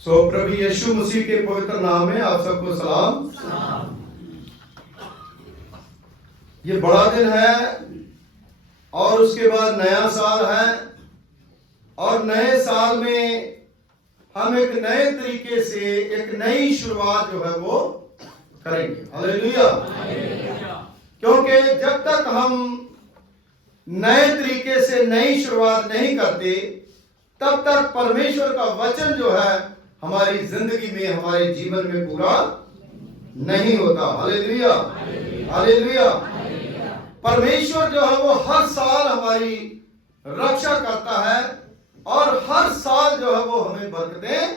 प्रभु यीशु मसीह के पवित्र नाम में आप सबको सलाम। ये बड़ा दिन है और उसके बाद नया साल है और नए साल में हम एक नए तरीके से एक नई शुरुआत जो है वो करेंगे। हालेलुया। क्योंकि जब तक हम नए तरीके से नई शुरुआत नहीं करते तब तक परमेश्वर का वचन जो है हमारी जिंदगी में, हमारे जीवन में पूरा नहीं होता। Hallelujah, hallelujah. परमेश्वर जो है वो हर साल हमारी रक्षा करता है और हर साल जो है वो हमें बरकतें।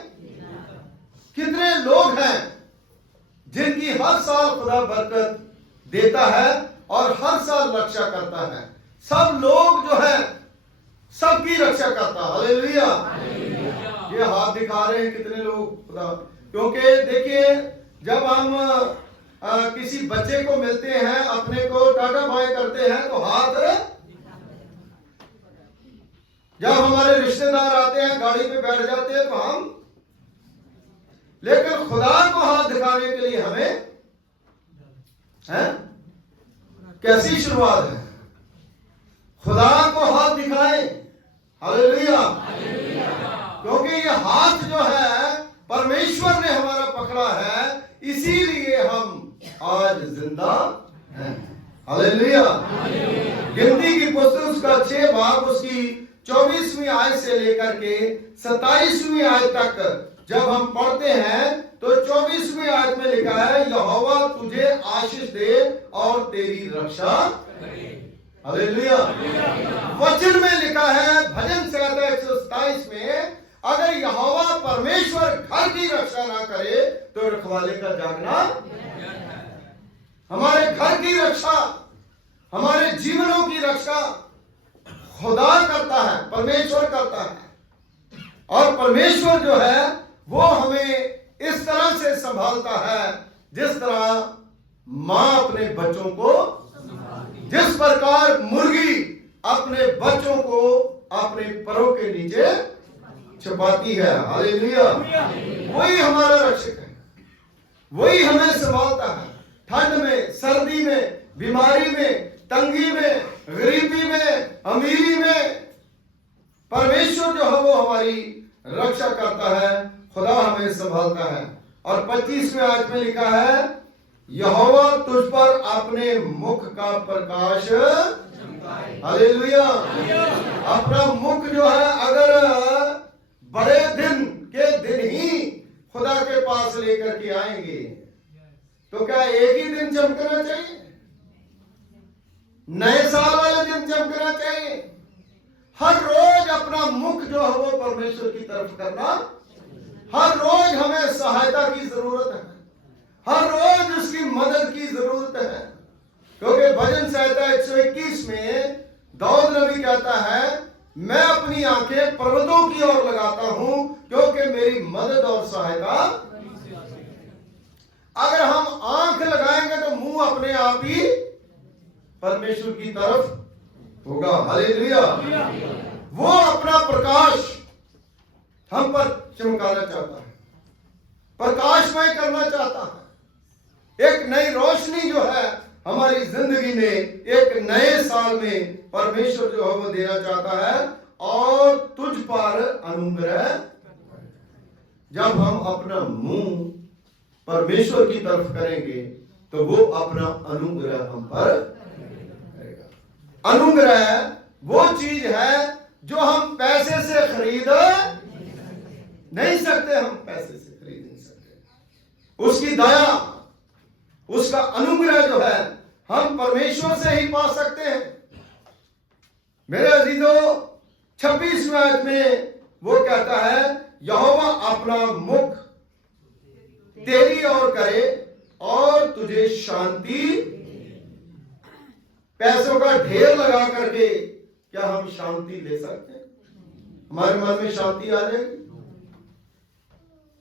कितने लोग हैं जिनकी हर साल खुदा बरकत देता है और हर साल रक्षा करता है। सब लोग जो है सबकी रक्षा करता है। हालेलुया। ये हाथ दिखा रहे हैं कितने लोग खुदा, क्योंकि देखिए जब हम किसी बच्चे को मिलते हैं, अपने को टाटा बाय करते हैं तो हाथ, जब हमारे रिश्तेदार आते हैं गाड़ी पे बैठ जाते हैं तो हम, लेकिन खुदा को हाथ दिखाने के लिए हमें है कैसी शुरुआत है, खुदा को हाथ दिखाएं। हालेलुया। क्योंकि ये हाथ जो है परमेश्वर ने हमारा पकड़ा है, इसीलिए हम आज जिंदा हैं। हालेलुया। गिनती की पुस्तक उसका 6 भाग उसकी 24वीं आयत से लेकर के 27वीं आयत तक जब हम पढ़ते हैं तो 24वीं आयत में लिखा है, यहोवा तुझे आशीष दे और तेरी रक्षा करे। हालेलुया। वचन में लिखा है भजन संहिता 127 में, अगर यहोवा परमेश्वर घर की रक्षा ना करे तो रखवाले का जागना। हमारे घर की रक्षा, हमारे जीवनों की रक्षा खुदा करता है, परमेश्वर करता है। और परमेश्वर जो है वो हमें इस तरह से संभालता है जिस तरह मां अपने बच्चों को, जिस प्रकार मुर्गी अपने बच्चों को अपने परों के नीचे छुपाती है। हालेलुया। वही हमारा रक्षक है, वही हमें संभालता है। ठंड में, सर्दी में, बीमारी में, तंगी में, गरीबी में, अमीरी में परमेश्वर जो है वो हमारी रक्षा करता है, खुदा हमें संभालता है। और 25वें आयत में लिखा है, यहोवा तुझ पर अपने मुख का प्रकाश। हालेलुया। अपना मुख जो है, अगर बड़े दिन के दिन ही खुदा के पास लेकर के आएंगे तो क्या एक ही दिन चमकना चाहिए? नए साल वाले दिन चमकना चाहिए? हर रोज अपना मुख जो है वो परमेश्वर की तरफ करना। हर रोज हमें सहायता की जरूरत है, हर रोज उसकी मदद की जरूरत है। क्योंकि भजन संहिता 121 में दाऊद नबी कहता है, मैं अपनी आंखें पर्वतों की ओर लगाता हूं क्योंकि मेरी मदद और सहायता। अगर हम आंख लगाएंगे तो मुंह अपने आप ही परमेश्वर की तरफ होगा। हालेलुया। वो अपना प्रकाश हम पर चमकाना चाहता है, प्रकाशमय करना चाहता है। एक नई रोशनी जो है हमारी जिंदगी में, एक नए साल में परमेश्वर जो है वो देना चाहता है। और तुझ पर अनुग्रह, जब हम अपना मुंह परमेश्वर की तरफ करेंगे तो वो अपना अनुग्रह हम पर करेगा। अनुग्रह वो चीज है जो हम पैसे से खरीद नहीं सकते, हम पैसे से खरीद नहीं सकते। उसकी दया, उसका अनुग्रह जो है हम परमेश्वर से ही पा सकते हैं। मेरे अजीजों, 26वें आयत में वो कहता है, यहोवा अपना मुख तेरी ओर करे और तुझे शांति। पैसों का ढेर लगा करके क्या हम शांति ले सकते हैं? हमारे मन में शांति आ जाएगी?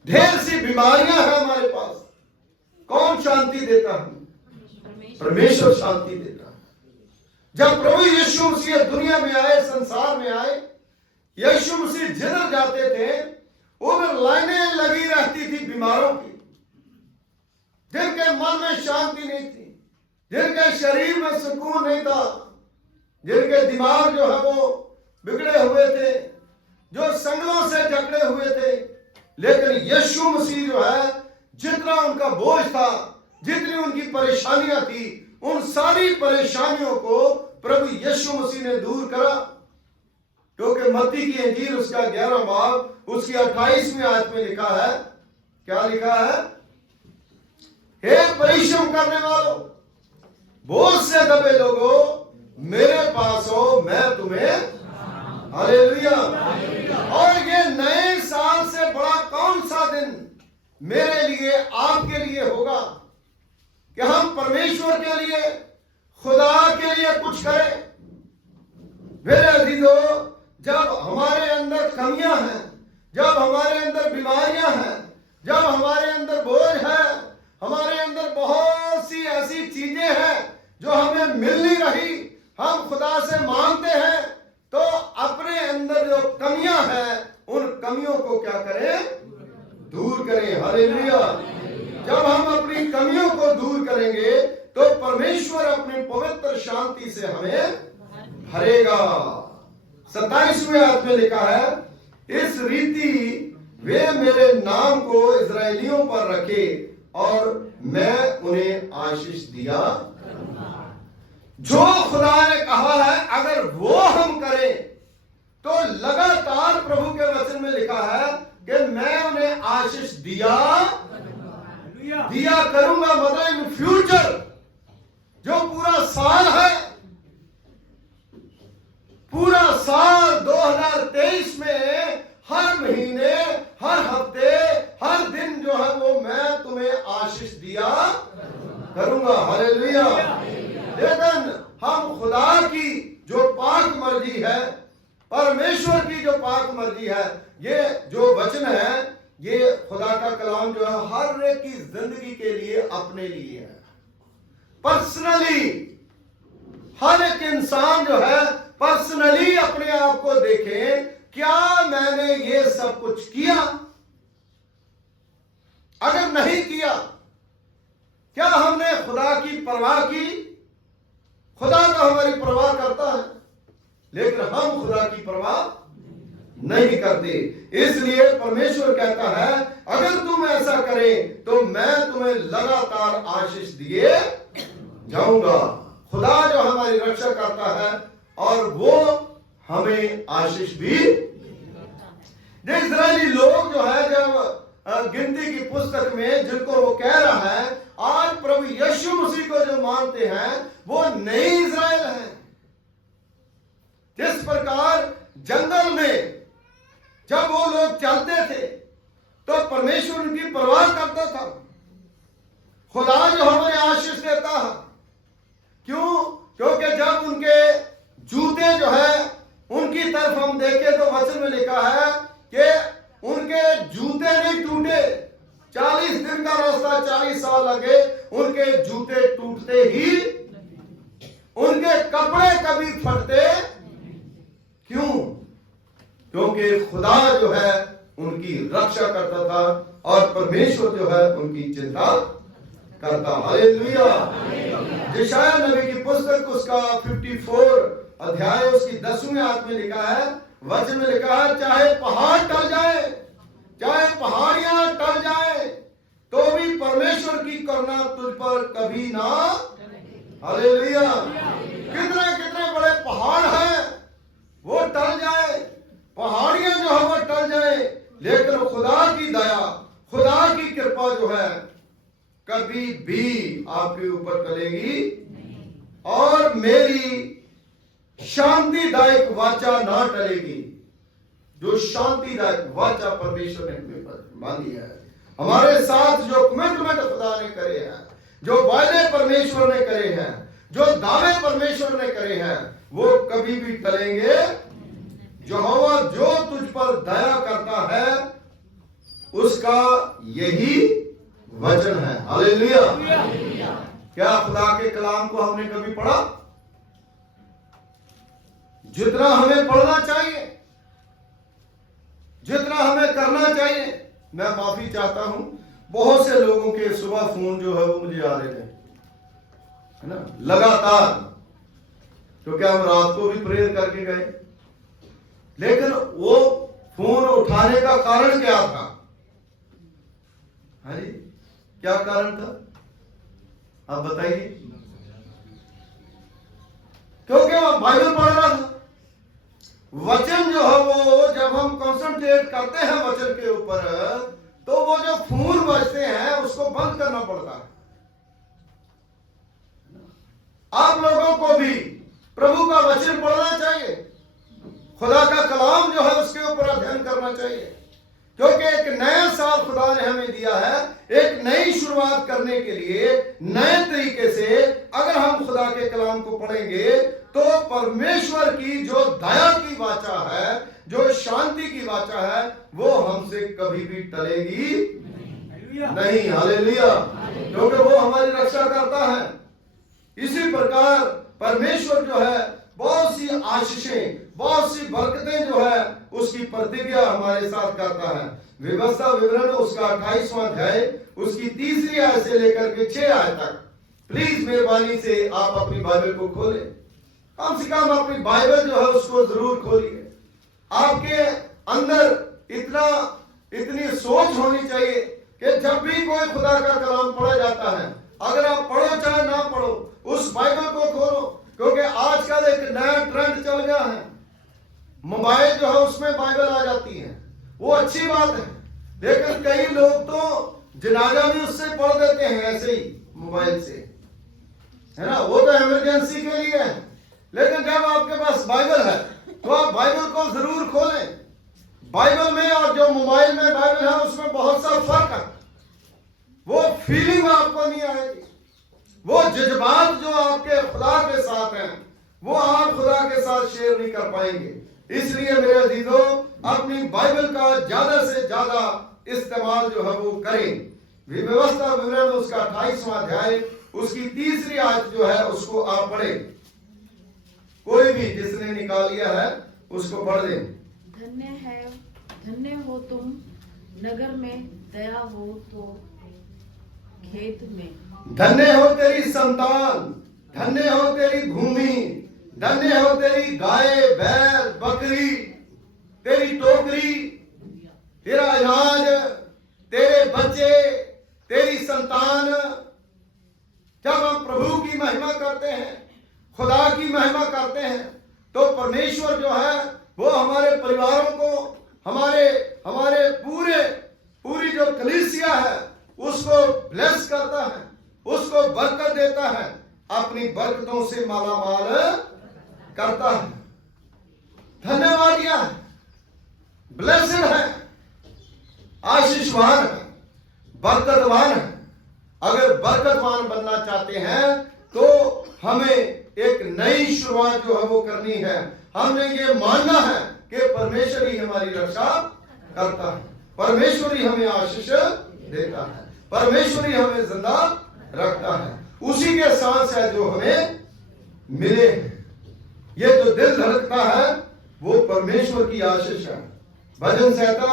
ढेर सी बीमारियां हैं हमारे पास, कौन शांति देता है? परमेश्वर शांति देता है। जब प्रभु यीशु मसीह दुनिया में आए, संसार में आए, यीशु मसीह जिधर जाते थे उधर लाइनें लगी रहती थी बीमारों की, जिनके मन में शांति नहीं थी, जिनके शरीर में सुकून नहीं था, जिनके दिमाग जो है वो बिगड़े हुए थे, जो संगलों से जकड़े हुए थे। लेकिन यीशु मसीह जो है, जितना उनका बोझ था, जितनी उनकी परेशानियां थी, उन सारी परेशानियों को प्रभु यीशु मसीह ने दूर करा। क्योंकि मत्ती की इंजील उसका 11 बाब उसकी 28वीं आयत में लिखा है, क्या लिखा है? हे परिश्रम करने वालों, बोझ से दबे लोगों, मेरे पास हो, मैं तुम्हें, हालेलुया। और ये नए साल से बड़ा कौन सा दिन मेरे लिए, आपके लिए होगा कि हम परमेश्वर के लिए, खुदा के लिए कुछ करें। मेरे अजीजों, जब हमारे अंदर कमियां हैं, जब हमारे अंदर बीमारियां हैं, जब हमारे अंदर बोझ है, हमारे अंदर बहुत सी ऐसी चीजें हैं जो हमें मिल नहीं रही, हम खुदा से मांगते हैं, तो अपने अंदर जो कमियां हैं उन कमियों को क्या करें? दूर करें। हालेलुया। जब हम अपनी कमियों को दूर करेंगे तो परमेश्वर अपनी पवित्र शांति से हमें भरेगा। 27वें आयत में लिखा है, इस रीति वे मेरे नाम को इस्राएलियों पर रखे और मैं उन्हें आशीष दिया। जो खुदा ने कहा है अगर वो हम करें तो लगातार प्रभु के वचन में लिखा है कि मैं उन्हें आशीष दिया करूंगा। मतलब इन फ्यूचर जो पूरा साल है, पूरा साल 2023 में हर महीने, हर हफ्ते, हर दिन जो है वो मैं तुम्हें आशीष दिया करूंगा। हालेलुया। लेकिन हम खुदा की जो पाक मर्जी है, परमेश्वर की जो पाक मर्जी है, ये जो वचन है, ये खुदा का कलाम जो है हर एक की जिंदगी के लिए, अपने लिए है। पर्सनली हर एक इंसान जो है पर्सनली अपने आप को देखे, क्या मैंने ये सब कुछ किया? अगर नहीं किया, क्या हमने खुदा की परवाह की? खुदा तो हमारी परवाह करता है, लेकिन हम खुदा की परवाह नहीं करते। इसलिए परमेश्वर कहता है अगर तुम ऐसा करें तो मैं तुम्हें लगातार आशीष दिए जाऊंगा। खुदा जो हमारी रक्षा करता है और वो हमें आशीष भी। जो इस्राएली लोग जो है, जब गिनती की पुस्तक में जिनको वो कह रहा है, आज प्रभु यीशु मसीह को जो मानते हैं वो नई इस्राएल है। जिस प्रकार जंगल में जब वो लोग चलते थे तो परमेश्वर उनकी परवाह करता था, खुदा जो हमें आशीष देता है। क्यों? क्योंकि जब उनके जूते जो है उनकी तरफ हम देखें तो वचन में लिखा है कि उनके जूते नहीं टूटे। 40 दिन का रास्ता, 40 साल लगे, उनके जूते टूटते ही, उनके कपड़े कभी फटते। क्यों? क्योंकि खुदा जो है उनकी रक्षा करता था और परमेश्वर जो है उनकी चिंता करता। हालेलुया। यशायाह नबी की पुस्तक उसका 54 अध्याय उसकी 10वीं आयत में लिखा है, वचन में लिखा है, चाहे पहाड़ टल जाए, चाहे पहाड़ियां टल जाए, तो भी परमेश्वर की करुणा तुझ पर कभी ना। हालेलुया। कितने कितने बड़े पहाड़ हैं वो टल जाए, पहाड़ियां जो है वो टल जाए, लेकिन खुदा की दया, खुदा की कृपा जो है कभी भी आपके ऊपर टलेगी। और मेरी शांतिदायक वाचा ना टलेगी। जो शांतिदायक वाचा परमेश्वर ने हमें बांधी है, हमारे साथ जो कमिटमेंट खुदा ने करे हैं, जो वायदे परमेश्वर ने करे हैं, जो दावे परमेश्वर ने करे हैं, वो कभी भी टलेंगे। यहोवा जो तुझ पर दया करता है उसका यही वचन है। हालेलुया। क्या खुदा के कलाम को हमने कभी पढ़ा? जितना हमें पढ़ना चाहिए, जितना हमें करना चाहिए। मैं माफी चाहता हूं, बहुत से लोगों के सुबह फोन जो है वो मुझे आ रहे थे, है ना, लगातार, क्योंकि हम रात को भी प्रेयर करके गए, लेकिन वो फोन उठाने का कारण क्या था? हाँ जी, क्या कारण था आप बताइए? क्योंकि वो बाइबल पढ़ रहा था। वचन जो है वो जब हम कंसंट्रेट करते हैं वचन के ऊपर, तो वो जो फोन बजते हैं उसको बंद करना पड़ता है। आप लोगों को भी प्रभु का वचन पढ़ना चाहिए, खुदा का कलाम जो है उसके ऊपर अध्ययन करना चाहिए, क्योंकि एक नया साल खुदा ने हमें दिया है। एक नई शुरुआत करने के लिए नए तरीके से अगर हम खुदा के कलाम को पढ़ेंगे तो परमेश्वर की जो दया की वाचा है, जो शांति की वाचा है, वो हमसे कभी भी टलेगी नहीं। हालेलुया, क्योंकि वो हमारी रक्षा करता है। इसी प्रकार परमेश्वर जो है बहुत सी आशीषें, बहुत सी बरकतें जो है उसकी प्रतिज्ञा हमारे साथ करता है। व्यवस्था विवरण उसका 28वां अध्याय उसकी 3री आयत से लेकर के 6 आयत तक, प्लीज मेहरबानी से आप अपनी बाइबल को खोलें। कम से कम अपनी बाइबल जो है उसको जरूर खोलिए। आपके अंदर इतनी सोच होनी चाहिए कि जब भी कोई खुदा का कलाम पढ़ा जाता है, अगर आप पढ़ो चाहे ना पढ़ो, उस बाइबल को खोलो, क्योंकि आजकल एक नया ट्रेंड चल गया है। मोबाइल जो है उसमें बाइबल आ जाती है, वो अच्छी बात है, लेकिन कई लोग तो जनाजा भी उससे पढ़ देते हैं ऐसे ही मोबाइल से, है ना, वो तो इमरजेंसी के लिए है। लेकिन जब आपके पास बाइबल है तो आप बाइबल को जरूर खोलें। बाइबल में और जो मोबाइल में बाइबल है उसमें बहुत सा फर्क है। वो फीलिंग आपको नहीं आएगी, वो जज्बात जो आपके खुदा के साथ हैं वो आप खुदा के साथ शेयर नहीं कर पाएंगे। इसलिए मेरे अजीजों, अपनी बाइबल का ज्यादा से ज्यादा इस्तेमाल जो है वो करें। व्यवस्था विवरण उसका 28वां अध्याय उसकी 3री आयत जो है उसको आप पढ़ें। कोई भी जिसने निकाल लिया है उसको पढ़ दें। धन्य हो तुम नगर में, दया हो तो खेत में। धन्य हो तेरी संतान, धन्य हो तेरी भूमि, धन्य हो तेरी गाय बैल बकरी, तेरी टोकरी, तेरा अनाज, तेरे बच्चे, तेरी संतान। जब हम प्रभु की महिमा करते हैं, खुदा की महिमा करते हैं, तो परमेश्वर जो है वो हमारे परिवारों को, हमारे पूरी जो कलीसिया है उसको ब्लेस करता है, उसको बरकत देता है, अपनी बरकतों से मालामाल करता है। धन्यवादिया है, ब्लेस्ड है, आशीषवान है, बरकतवान है। अगर बरकतवान बनना चाहते हैं तो हमें एक नई शुरुआत जो है वो करनी है। हमने ये मानना है कि परमेश्वर ही हमारी रक्षा करता है, परमेश्वर ही हमें आशीष देता है, परमेश्वर ही हमें जिंदा रखता है। उसी के सांस है जो हमें मिले हैं। ये जो दिल धड़कता है वो परमेश्वर की आशीष है। भजन संहिता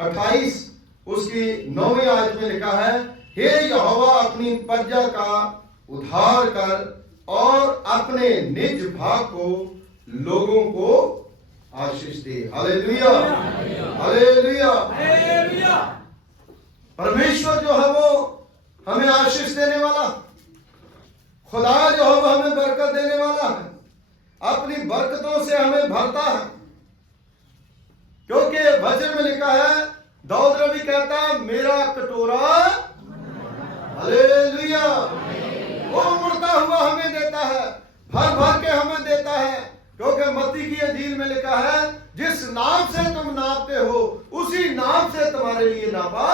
28 उसकी 9वीं आयत में लिखा है, हे यहोवा अपनी प्रजा का उद्धार कर और अपने निज भाग को लोगों को आशीष दे। Hallelujah, hallelujah, hallelujah. परमेश्वर जो है वो हमें आशीष देने वाला, खुदा जो है वो हमें बरकत देने वाला है, अपनी बरकतों से हमें भरता है। क्योंकि वचन में लिखा है, दाऊद नबी कहता है, मेरा कटोरा, हालेलुया, वो मुड़ता हुआ हमें देता है, भर भर के हमें देता है। क्योंकि मत्ती की अंजील में लिखा है, जिस नाप से तुम नापते हो उसी नाप से तुम्हारे लिए नापा।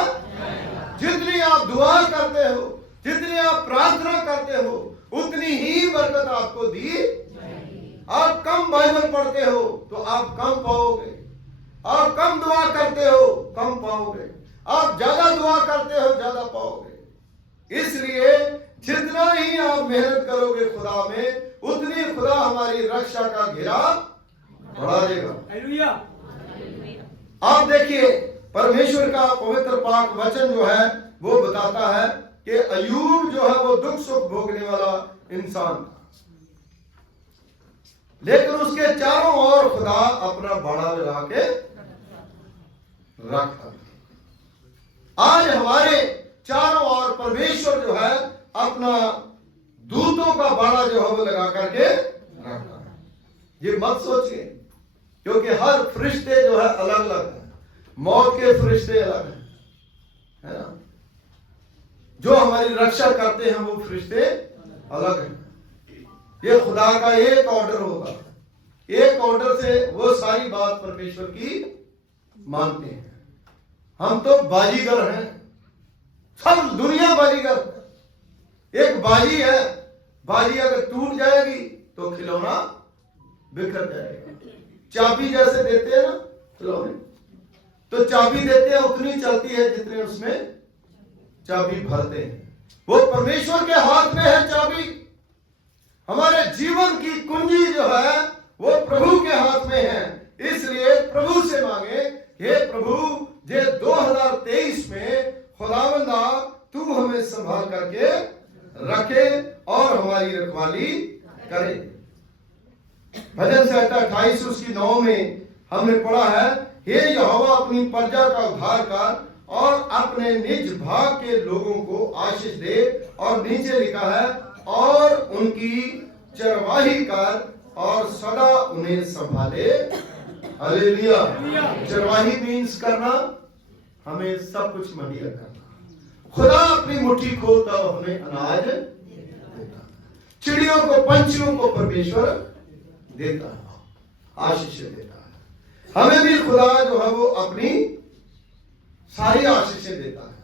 जितनी आप दुआ करते हो, जितनी आप प्रार्थना करते हो, उतनी ही बरकत आपको दी। आप कम बाइबल पढ़ते हो तो आप कम पाओगे, आप कम दुआ करते हो कम पाओगे, आप ज्यादा दुआ करते हो ज्यादा पाओगे। इसलिए जितना ही आप मेहनत करोगे खुदा में, उतनी खुदा हमारी रक्षा का घेरा बढ़ा देगा। आप देखिए परमेश्वर का पवित्र पाक वचन जो है वो बताता है कि अय्यूब जो है वो दुख सुख भोगने वाला इंसान था, लेकिन उसके चारों ओर खुदा अपना बाड़ा लगा के रखा। आज हमारे चारों ओर परमेश्वर जो है अपना दूतों का बाड़ा जो है वो लगा करके रखा है। ये मत सोचिए, क्योंकि हर फरिश्ते जो है अलग अलग है, मौत के फरिश्ते अलग है ना, जो हमारी रक्षा करते हैं वो फरिश्ते अलग हैं। ये खुदा का एक ऑर्डर होगा, एक ऑर्डर से वो सारी बात परमेश्वर की मानते हैं। हम तो बाजीगर हैं, सब दुनिया बाजीगर। एक बाजी है, बाजी अगर टूट जाएगी तो खिलौना बिखर जाएगा। चाबी जैसे देते हैं ना खिलौने, तो चाबी देते हैं उतनी चलती है जितने उसमें चाबी भरते हैं। वो परमेश्वर के हाथ में है चाबी। हमारे जीवन की कुंजी जो है वो प्रभु के हाथ में है। इसलिए प्रभु से मांगे, हे प्रभु जे 2023 में खुदावंदा तू हमें संभाल करके रखे और हमारी रखवाली करे। भजन संहिता 28 उसकी 9 में हमने पढ़ा है, हे यहोवा अपनी प्रजा का उद्धार कर और अपने निज भाग के लोगों को आशीष दे। और नीचे लिखा है, और उनकी चरवाही कर और सदा उन्हें संभाले। हालेलुया। चरवाही मीन्स करना, हमें सब कुछ मुहैया करना। खुदा अपनी मुट्ठी खोलता और हमें अनाज देता। चिड़ियों को, पंछियों को परमेश्वर देता है, आशीष देता है। हमें भी खुदा जो है वो अपनी सारी आशीषें देता है।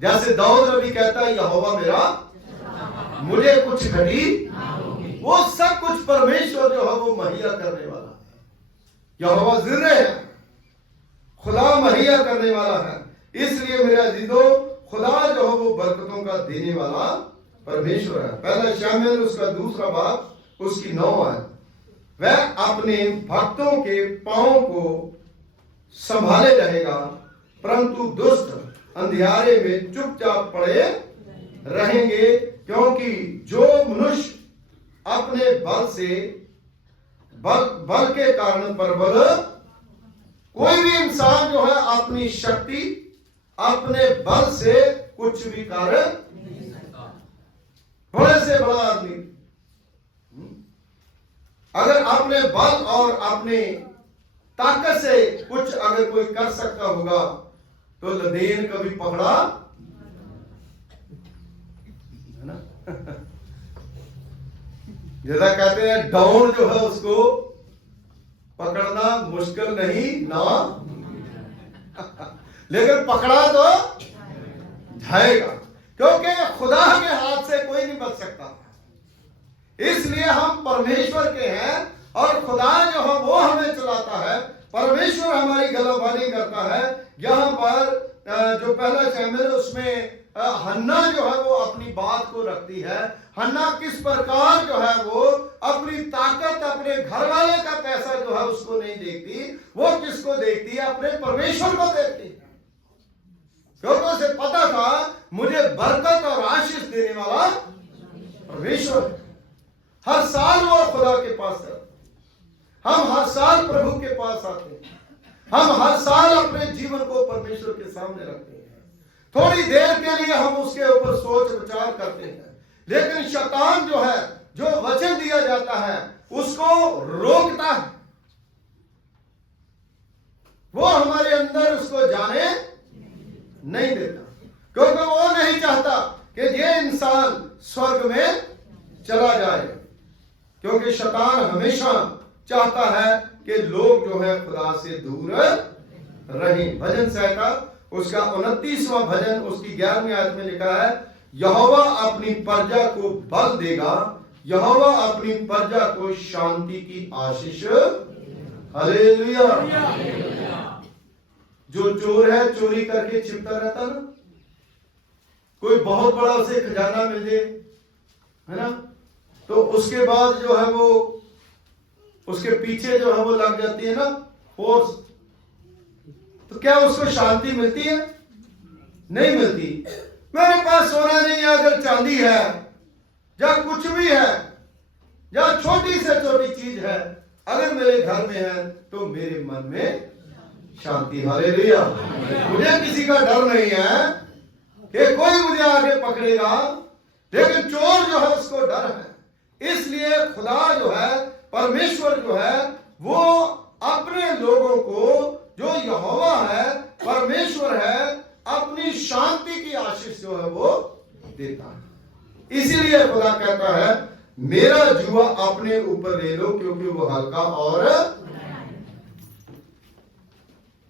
जैसे दाऊद नबी कहता है, यहोवा मेरा मुझे कुछ घटी, वो सब कुछ परमेश्वर जो है वो मुहैया करने वाला है। यहोवा जिर्रे है, खुदा मुहैया करने वाला है। इसलिए मेरे अजीजों, खुदा जो है वो बरकतों का देने वाला परमेश्वर है। पहला शामिल उसका दूसरा बाब उसकी 9 है, वह अपने भक्तों के पांव को संभाले रहेगा, परंतु दुष्ट अंधियारे में चुपचाप पड़े रहेंगे। क्योंकि जो मनुष्य अपने बल से बल के कारण प्रबल, कोई भी इंसान जो है अपनी शक्ति अपने बल से कुछ भी कार्य, बड़े से बड़ा आदमी अगर अपने बल और अपने ताकत से कुछ अगर कोई कर सकता होगा तो लदेन कभी पकड़ा है ना। जैसा कहते हैं डाउन जो है उसको पकड़ना मुश्किल नहीं ना, लेकिन पकड़ा तो जाएगा, क्योंकि खुदा के हाथ से कोई नहीं बच सकता। इसलिए हम परमेश्वर के हैं और खुदा जो है वो हमें चलाता है। परमेश्वर हमारी गलाबानी करता है। यहाँ पर जो पहला शैमिल उसमें हन्ना जो है वो अपनी बात को रखती है। हन्ना किस प्रकार जो है वो अपनी ताकत, अपने घर वाले का पैसा जो है उसको नहीं देखती, वो किसको देखती है? अपने परमेश्वर को देखती है। क्योंकि उसे पता था मुझे बरकत और आशीष देने वाला परमेश्वर है। हर साल वो खुदा के पास है, हम हर साल प्रभु के पास आते हैं, हम हर साल अपने जीवन को परमेश्वर के सामने रखते हैं। थोड़ी देर के लिए हम उसके ऊपर सोच विचार करते हैं, लेकिन शैतान जो है, जो वचन दिया जाता है उसको रोकता है। वो हमारे अंदर उसको जाने नहीं देता, क्योंकि वो नहीं चाहता कि ये इंसान स्वर्ग में चला जाए। क्योंकि शैतान हमेशा चाहता है कि लोग जो है खुदा से दूर रहें। भजन संहिता उसका 29वां भजन उसकी 11वीं आयत में लिखा है, यहोवा अपनी प्रजा को बल देगा, यहोवा अपनी प्रजा को शांति की आशीष। हालेलुया। जो चोर है चोरी करके छिपता रहता ना, कोई बहुत बड़ा उसे खजाना मिल जाए है ना, तो उसके बाद जो है वो उसके पीछे जो है वो लग जाती है ना फोर्स, तो क्या उसको शांति मिलती है? नहीं मिलती। मेरे पास सोना नहीं है, अगर चांदी है या कुछ भी है या छोटी से छोटी चीज है, अगर मेरे घर में है तो मेरे मन में शांति। हालेलुया। मुझे किसी का डर नहीं है कि कोई मुझे आगे पकड़ेगा, लेकिन चोर जो है उसको डर है। इसलिए खुदा जो है, परमेश्वर जो है, वो अपने लोगों को, जो यहोवा है, परमेश्वर है, अपनी शांति की आशीष जो है वो देता है। इसीलिए खुदा कहता है मेरा जुआ अपने ऊपर ले लो, क्योंकि वो हल्का और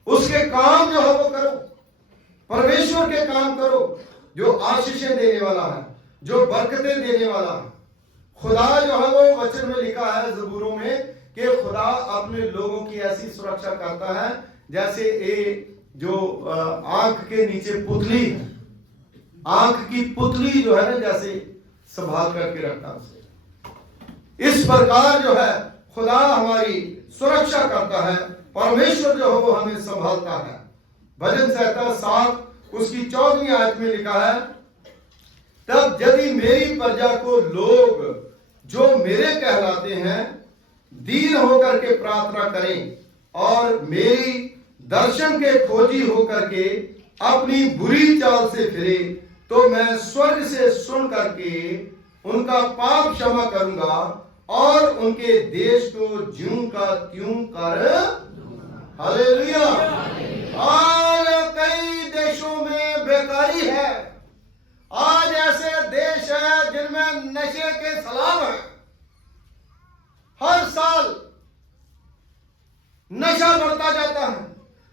उसके काम जो है वो करो, परमेश्वर के काम करो, जो आशीषें देने वाला है, जो बरकतें देने वाला है। खुदा जो है वो वचन में लिखा है ज़बूरों में कि खुदा अपने लोगों की ऐसी सुरक्षा करता है जैसे जो आंख के नीचे पुतली है, आंख की पुतली जो है ना, जैसे संभाल करके रखता है उसे। इस प्रकार जो है खुदा हमारी सुरक्षा करता है, परमेश्वर जो है वो हमें संभालता है। भजन संहिता 7 उसकी 14वीं आयत में लिखा है, तब यदि मेरी प्रजा को लोग जो मेरे कहलाते हैं दीन होकर के प्रार्थना करें और मेरी दर्शन के खोजी होकर के अपनी बुरी चाल से फिरे, तो मैं स्वर्ग से सुन करके उनका पाप क्षमा करूंगा और उनके देश को ज्यों का त्यों कर। हालेलुया। आज कई देशों में बेकारी है, आज ऐसे देश है जिनमें नशे के सलाब है। हर साल नशा बढ़ता जाता है,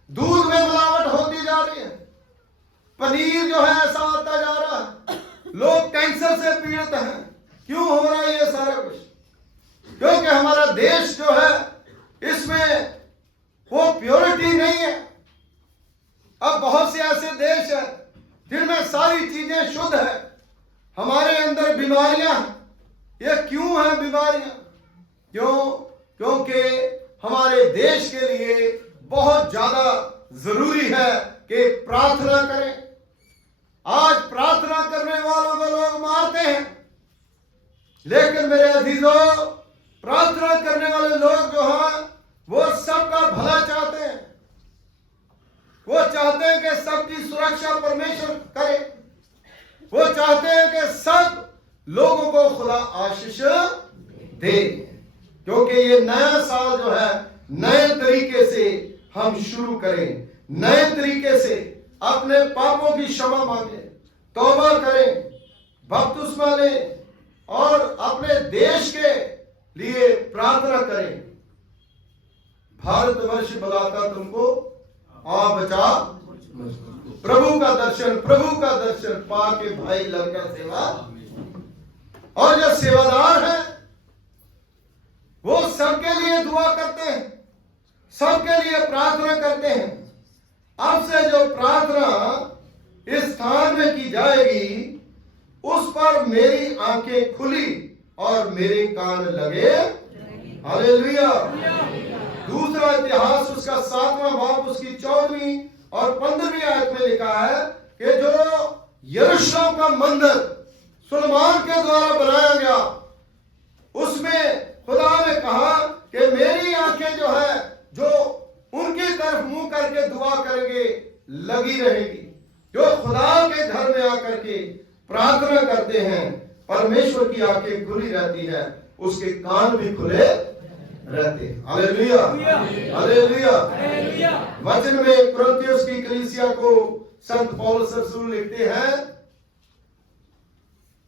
दूध में मिलावट होती जा रही है, पनीर जो है ऐसा आता जा रहा है, लोग कैंसर से पीड़ित हैं। क्यों हो रहा है ये सारा कुछ? क्योंकि हमारा देश जो है इसमें वो प्योरिटी नहीं है। अब बहुत से ऐसे देश है जिनमें सारी चीजें शुद्ध है, हमारे अंदर बीमारियां हैं। ये क्यों है बीमारियां? क्योंकि हमारे देश के लिए बहुत ज्यादा जरूरी है कि प्रार्थना करें। आज प्रार्थना करने वालों को लोग मारते हैं, लेकिन मेरे अजीजों, प्रार्थना करने वाले लोग जो हैं वो सबका भला चाहते हैं। वो चाहते हैं कि सबकी सुरक्षा परमेश्वर करे। वो चाहते हैं कि सब लोगों को खुदा आशीष दे, क्योंकि ये नया साल जो है नए तरीके से हम शुरू करें, नए तरीके से अपने पापों की क्षमा मांगे, तौबा करें, बपतिस्मा लें और अपने देश के लिए प्रार्थना करें। भारतवर्ष बुलाता तुमको आ बचा, प्रभु का दर्शन पाके भाई लड़का सेवा। और जो सेवादार है वो सबके लिए दुआ करते हैं, सबके लिए प्रार्थना करते हैं। अब से जो प्रार्थना इस स्थान में की जाएगी उस पर मेरी आंखें खुली और मेरे कान लगे। हालेलुया। दूसरा इतिहास उसका 7वां बाब उसकी 14वीं और 15वीं आयत में लिखा है कि जो यरूशलेम का मंदिर सुलेमान के द्वारा बनाया गया, उसमें खुदा ने कहा कि मेरी आंखें जो है जो उनकी तरफ मुंह करके दुआ करेंगे लगी रहेगी। जो खुदा के घर में आकर के प्रार्थना करते हैं, परमेश्वर की आंखें खुली रहती है, उसके कान भी खुले रहते हैं। Hallelujah, hallelujah. वचन में कुरिन्थियों की कलीसिया को संत पौलुस रसूल लिखते हैं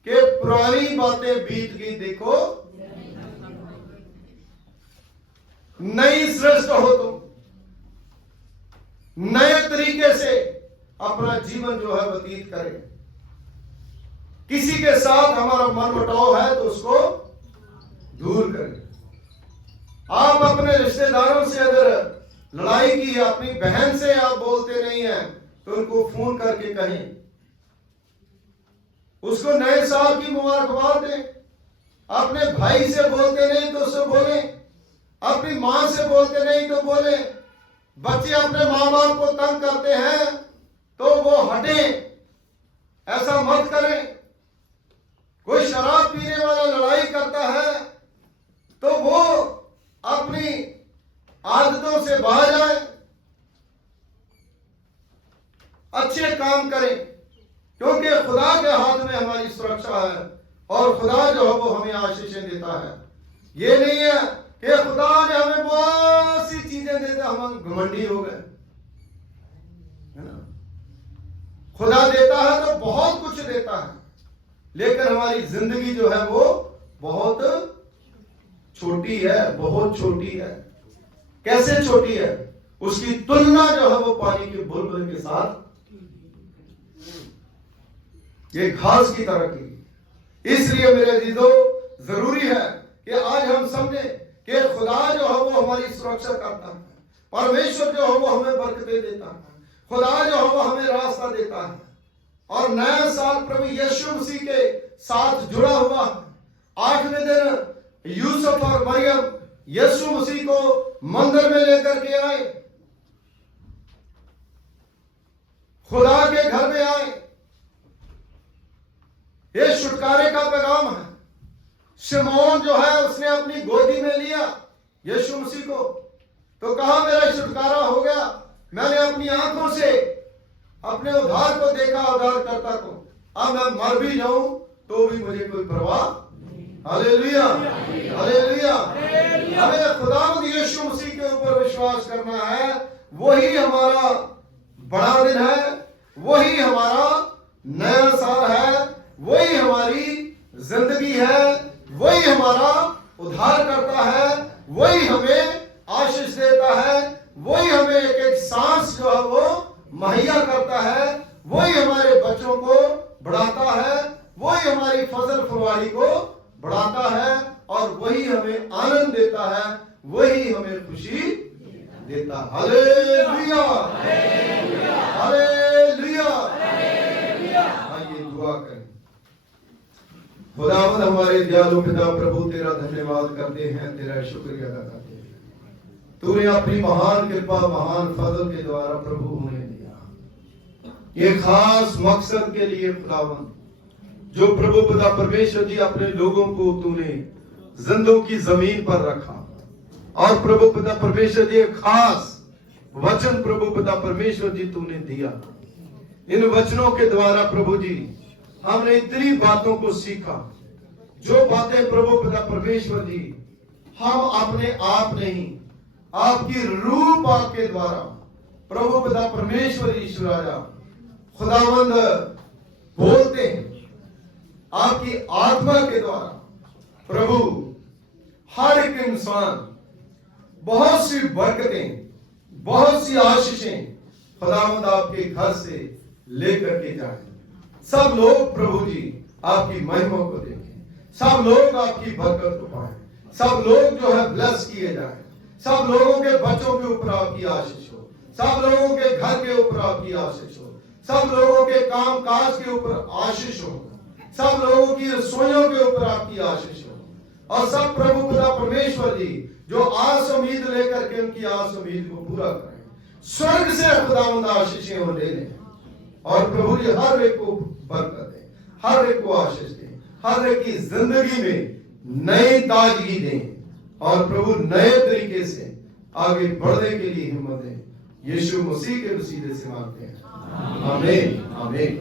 कि पुरानी बातें बीत गई, देखो नई सृष्टि हो, तुम नए तरीके से अपना जीवन जो है व्यतीत करें। किसी के साथ हमारा मनमुटाव है तो उसको दूर करें। आप अपने रिश्तेदारों से अगर लड़ाई की है, अपनी बहन से आप बोलते नहीं हैं, तो उनको फोन करके कहें, उसको नए साल की मुबारकबाद दें। अपने भाई से बोलते नहीं तो उससे बोलें, अपनी मां से बोलते नहीं तो बोलें, बच्चे अपने माँ बाप को तंग करते हैं तो वो हटे, ऐसा मत करें। कोई शराब पीने वाला लड़ाई करता है तो वो अपनी आदतों से बाहर आए, अच्छे काम करें, क्योंकि खुदा के हाथ में हमारी सुरक्षा है और खुदा जो है वो हमें आशीषें देता है। ये नहीं है कि खुदा ने हमें बहुत सी चीजें दे दी हम घमंडी हो गए, है ना। खुदा देता है तो बहुत कुछ देता है, लेकिन हमारी जिंदगी जो है वो बहुत छोटी है, बहुत छोटी है। कैसे छोटी है? उसकी तुलना जो है वो पानी के बुलबुल के साथ ये घास की तरह की। इसलिए मेरे अजीजों, जरूरी है कि आज हम समझे कि खुदा जो है वो हमारी सुरक्षा करता है, परमेश्वर जो है वो हमें बरकतें देता है, खुदा जो है वो हमें रास्ता देता है। और नया साल प्रभु यीशु मसीह के साथ जुड़ा हुआ है। 8वें दिन यूसुफ और मरियम यीशु मसीह को मंदिर में लेकर के आए, खुदा के घर में आए। ये छुटकारे का पैगाम है। शिमोन जो है उसने अपनी गोदी में लिया यीशु मसीह को, तो कहा मेरा छुटकारा हो गया, मैंने अपनी आंखों से अपने उद्धार को देखा, उद्धारकर्ता को। अब मैं मर भी जाऊं तो भी मुझे कोई परवाह। Hallelujah, hallelujah. हमें खुदावंद यीशु मसीह के ऊपर विश्वास करना है। वही हमारा बड़ा दिन है, वही हमारा नया साल है, वही हमारी जिंदगी है, वही हमारा उद्धार करता है, वही हमें आशीष देता है, वही हमें एक एक सांस जो है वो मुहैया करता है, वही हमारे बच्चों को बढ़ाता है, वही हमारी फसल फुलवारी को बढ़ाता है, और वही हमें आनंद देता है, वही हमें खुशी देता है। Hallelujah, hallelujah. आइए दुआ करें। खुदावंद हमारे दयालु पिता प्रभु, तेरा धन्यवाद करते हैं, तेरा शुक्रिया अदा करते हैं। तूने अपनी महान कृपा, महान फजल के द्वारा प्रभु हमें दिया ये खास मकसद के लिए खुदावंद, जो प्रभु पिता परमेश्वर जी अपने लोगों को तूने जिंदों की जमीन पर रखा। और प्रभु पिता परमेश्वर जी एक खास वचन प्रभु पिता परमेश्वर जी तूने दिया। इन वचनों के द्वारा प्रभु जी हमने इतनी बातों को सीखा, जो बातें प्रभु पिता परमेश्वर जी हम अपने आप नहीं, आपकी रूप आपके द्वारा प्रभु पिता परमेश्वर ईश्वर राजा खुदावंद बोलते हैं। आपकी आत्मा के द्वारा प्रभु हर एक इंसान बहुत सी बरकतें, बहुत सी आशीषें खुदावंद आपके घर से लेकर के जाए। सब लोग प्रभु जी आपकी महिमा को देखें, सब लोग आपकी बरकत को पाएं, सब लोग जो है ब्लेस किए जाएं, सब लोगों के बच्चों के ऊपर आपकी आशीष हो, सब लोगों के घर के ऊपर आपकी आशीष हो, सब लोगों के काम काज के ऊपर आशीष हो, सब लोगों की रसोइयों के ऊपर आपकी आशीष हो। और सब प्रभु पिता परमेश्वर जी जो आस उम्मीद लेकर के उनकी आस उम्मीद को पूरा करें, स्वर्ग से खुदावंद आशीषें वो ले लें। और प्रभु जी हर एक को बरकत दें, हर एक को आशीष दें, हर एक की जिंदगी में नई ताजगी दें, और प्रभु नए तरीके से आगे बढ़ने के लिए हिम्मत दें। यीशु मसीह के वसीले से मांगते हैं, आमीन, आमीन।